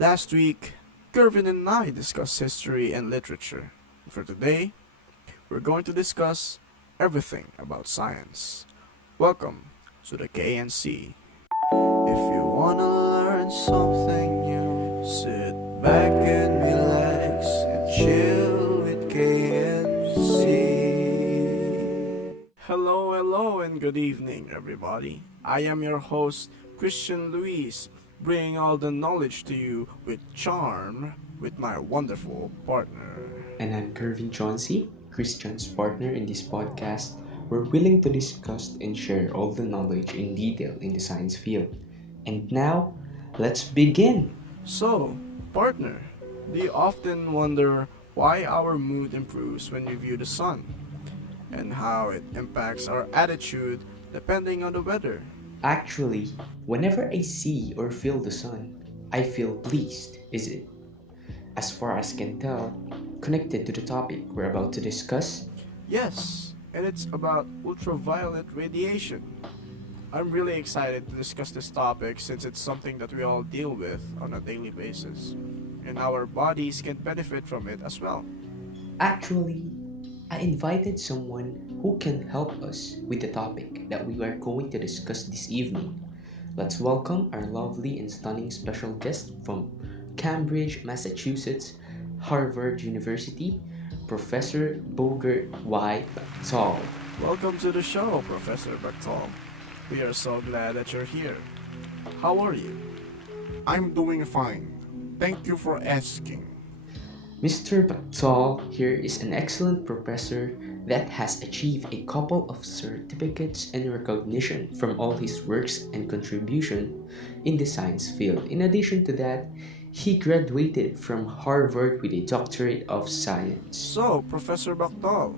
Last week, Gervin and I discussed history and literature. For today, we're going to discuss everything about science. Welcome to the KNC. If you wanna learn something new, sit back and relax and chill with KNC. Hello, and good evening, everybody. I am your host, Christian Luis, bringing all the knowledge to you with charm with my wonderful partner. And I'm Kervin Chauncey, Christian's partner in this podcast. We're willing to discuss and share all the knowledge in detail in the science field. And now, let's begin. So, partner, do you often wonder why our mood improves when we view the sun? And how it impacts our attitude depending on the weather? Actually, whenever I see or feel the sun, I feel pleased, is it? As far as can tell, connected to the topic we're about to discuss. Yes, and it's about ultraviolet radiation. I'm really excited to discuss this topic since it's something that we all deal with on a daily basis, and our bodies can benefit from it as well. Actually, I invited someone who can help us with the topic that we are going to discuss this evening. Let's welcome our lovely and stunning special guest from Cambridge, Massachusetts, Harvard University, Professor Bogert Y. Bactole. Welcome to the show, Professor Bactole. We are so glad that you're here. How are you? I'm doing fine. Thank you for asking. Mr. Bactole here is an excellent professor that has achieved a couple of certificates and recognition from all his works and contribution in the science field. In addition to that, he graduated from Harvard with a doctorate of science. So, Professor Bactole,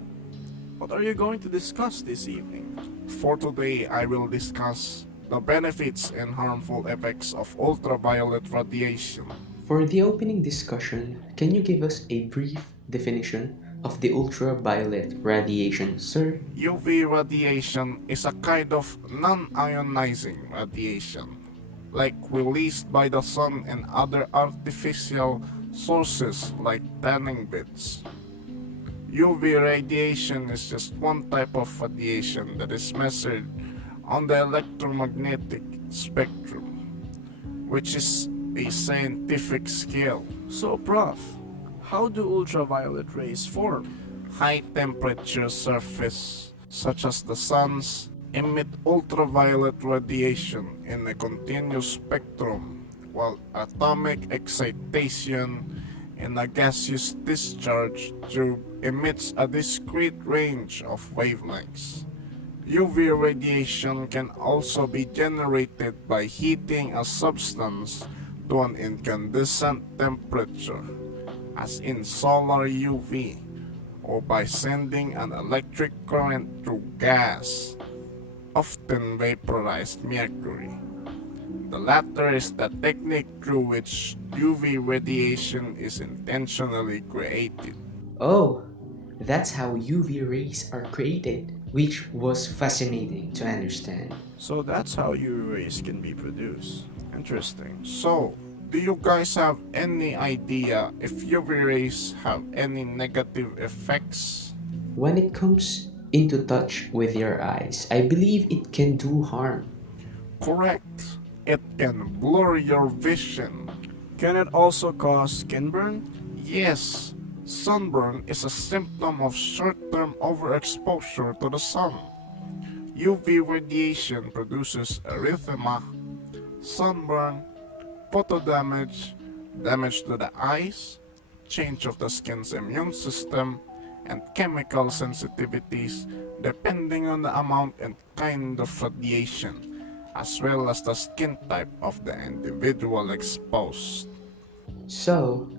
what are you going to discuss this evening? For today, I will discuss the benefits and harmful effects of ultraviolet radiation. For the opening discussion, can you give us a brief definition of the ultraviolet radiation, sir? UV radiation is a kind of non-ionizing radiation, like released by the sun and other artificial sources like tanning beds. UV radiation is just one type of radiation that is measured on the electromagnetic spectrum, which is a scientific scale. So, Prof, how do ultraviolet rays form? High temperature surface, such as the sun's, emit ultraviolet radiation in a continuous spectrum, while atomic excitation in a gaseous discharge tube emits a discrete range of wavelengths. UV radiation can also be generated by heating a substance to an incandescent temperature, as in solar UV, or by sending an electric current through gas, often vaporized mercury. The latter is the technique through which UV radiation is intentionally created. Oh, that's how UV rays are created, which was fascinating to understand. So that's how UV rays can be produced. Interesting. So, do you guys have any idea if UV rays have any negative effects? When it comes into touch with your eyes, I believe it can do harm. Correct. It can blur your vision. Can it also cause skin burn? Yes, sunburn is a symptom of short-term overexposure to the sun. UV radiation produces erythema, sunburn, photodamage, damage to the eyes, change of the skin's immune system, and chemical sensitivities depending on the amount and kind of radiation, as well as the skin type of the individual exposed. So,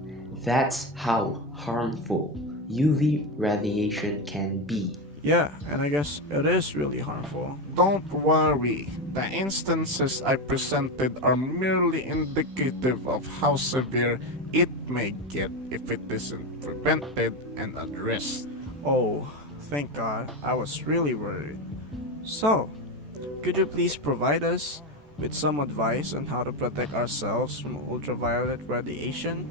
that's how harmful UV radiation can be. Yeah, and I guess it is really harmful. Don't worry, the instances I presented are merely indicative of how severe it may get if it isn't prevented and addressed. Oh, thank God, I was really worried. So, could you please provide us with some advice on how to protect ourselves from ultraviolet radiation?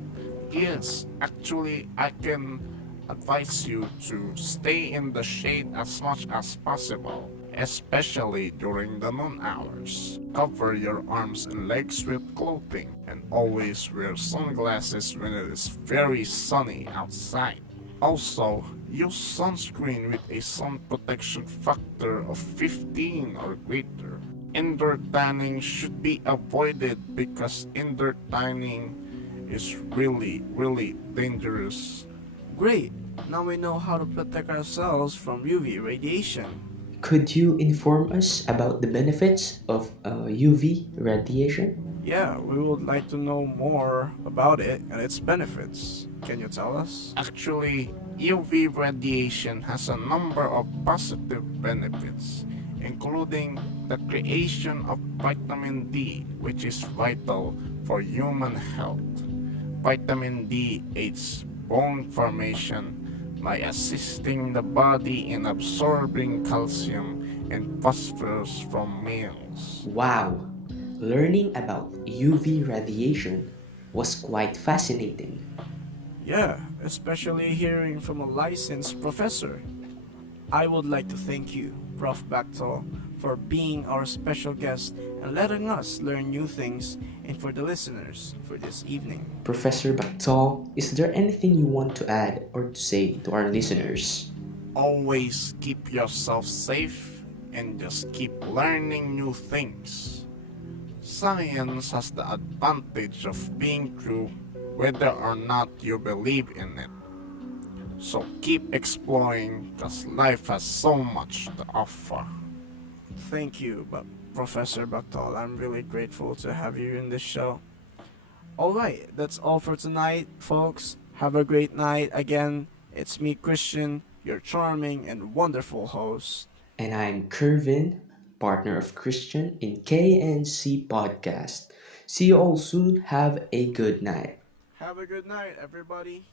Yes, actually, I can advise you to stay in the shade as much as possible, especially during the noon hours. Cover your arms and legs with clothing, and always wear sunglasses when it is very sunny outside. Also, use sunscreen with a sun protection factor of 15 or greater. Indoor tanning should be avoided because indoor tanning is really dangerous. Great! Now we know how to protect ourselves from UV radiation. Could you inform us about the benefits of UV radiation? Yeah, we would like to know more about it and its benefits. Can you tell us? Actually, UV radiation has a number of positive benefits, including the creation of vitamin D, which is vital for human health. Vitamin D aids bone formation by assisting the body in absorbing calcium and phosphorus from meals. Wow! Learning about UV radiation was quite fascinating. Yeah, especially hearing from a licensed professor. I would like to thank you, Prof. Bactole, for being our special guest and letting us learn new things, and for the listeners for this evening. Professor Bactol, is there anything you want to add or to say to our listeners? Always keep yourself safe and just keep learning new things. Science has the advantage of being true whether or not you believe in it. So keep exploring because life has so much to offer. Thank you, Professor Bactol. I'm really grateful to have you in this show. Alright, that's all for tonight, folks. Have a great night. Again, it's me, Christian, your charming and wonderful host. And I'm Kervin, partner of Christian in KNC Podcast. See you all soon. Have a good night. Have a good night, everybody.